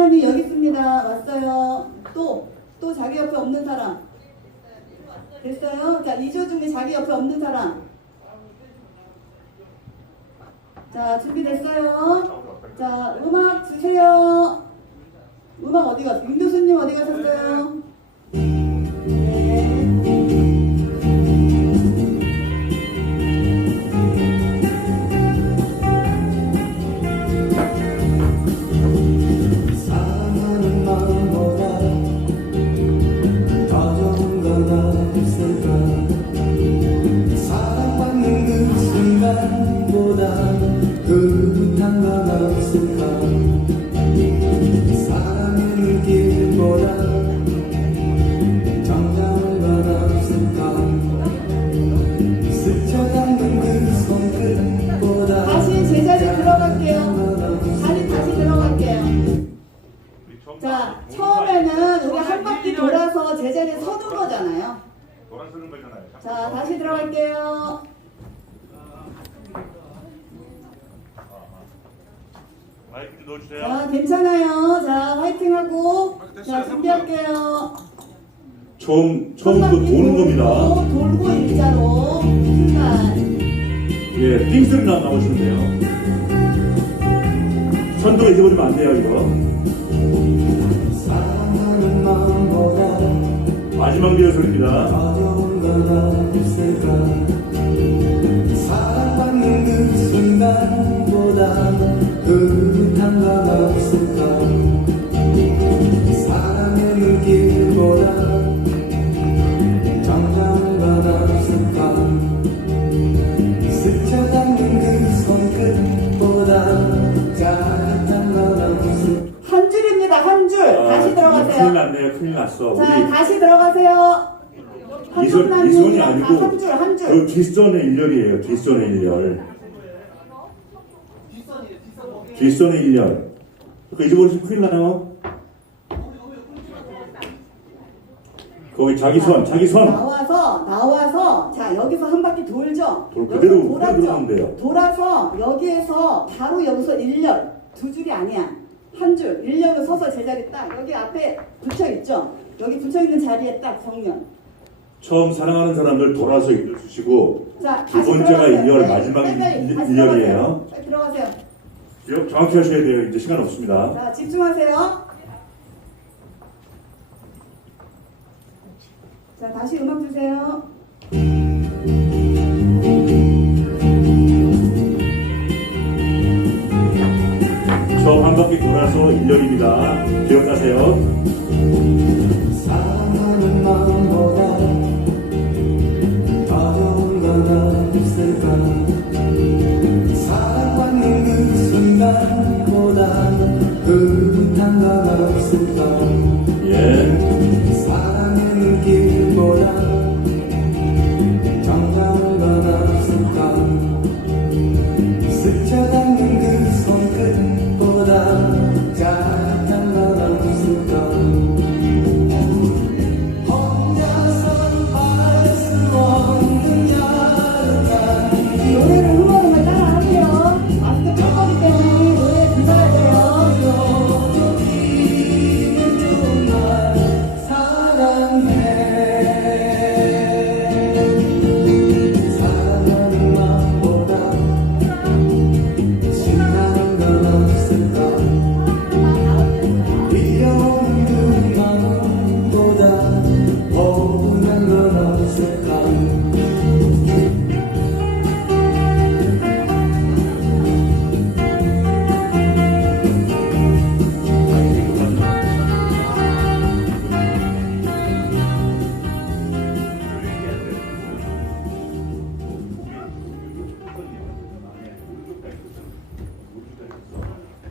언니 여기 있습니다. 왔어요. 또, 또 자기 옆에 없는 사람. 됐어요? 자, 이조 중에 자기 옆에 없는 사람. 자, 준비됐어요? 자, 음악 주세요. 음악 어디 갔어? 윤도수님 어디 가셨어요? 제자리에 서는 거잖아요. 돌아서는 거잖아요. 자, 다시 들어갈게요. 마이크 좀 넣어주세요. 자, 괜찮아요. 자, 화이팅하고. 자, 준비할게요. 처음 처음부터 도는 겁니다. 돌고, 일자로. 순간. 예, 띵소리 나 나오시면 돼요. 천도 잊어버리면 안 돼요 이거. 사랑받는 그 순간보다 흐뭇한 없을까 사랑의 정다운 없을까 그 손끝보다 짜릿한 건 없을까 한 줄입니다. 한 줄. 다시 큰일 들어가세요. 났네요. 큰일 났어. 자, 우리 다시 들어가세요. 이손 이손이 아니고 한 줄, 한 줄. 그 뒷손의 일렬이에요. 뒷손의 일렬. 뒷손의 일렬. 그 잊어버리시면 큰일 나요. 거기 자기 손, 자기 손. 나와서 나와서 자 여기서 한 바퀴 돌죠. 돌- 여기서 그대로- 돌았죠? 그대로 가면 돼요. 돌아서 여기에서 바로 여기서 일렬 두 줄이 아니야 한 줄 일렬로 서서 제자리 딱 여기 앞에 붙여 있죠. 여기 붙여 있는 자리에 딱 정면. 처음 사랑하는 사람들 돌아서 읽어주시고 자두 다시 번째가. 일렬, 네, 마지막 일렬이에요. 들어가세요. 기억 정확히 하셔야 돼요. 이제 시간 없습니다. 자 집중하세요. 자 다시 음악 주세요. 처음 한 바퀴 돌아서 일렬입니다. 기억하세요. 사랑하는 마음보다 사랑받는 그 순간보다 흐뭇한 건 없을까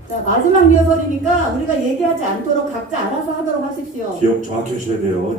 자 마지막 리허설이니까 우리가 얘기하지 않도록 각자 알아서 하도록 하십시오. 기억 정확히 하셔야 돼요.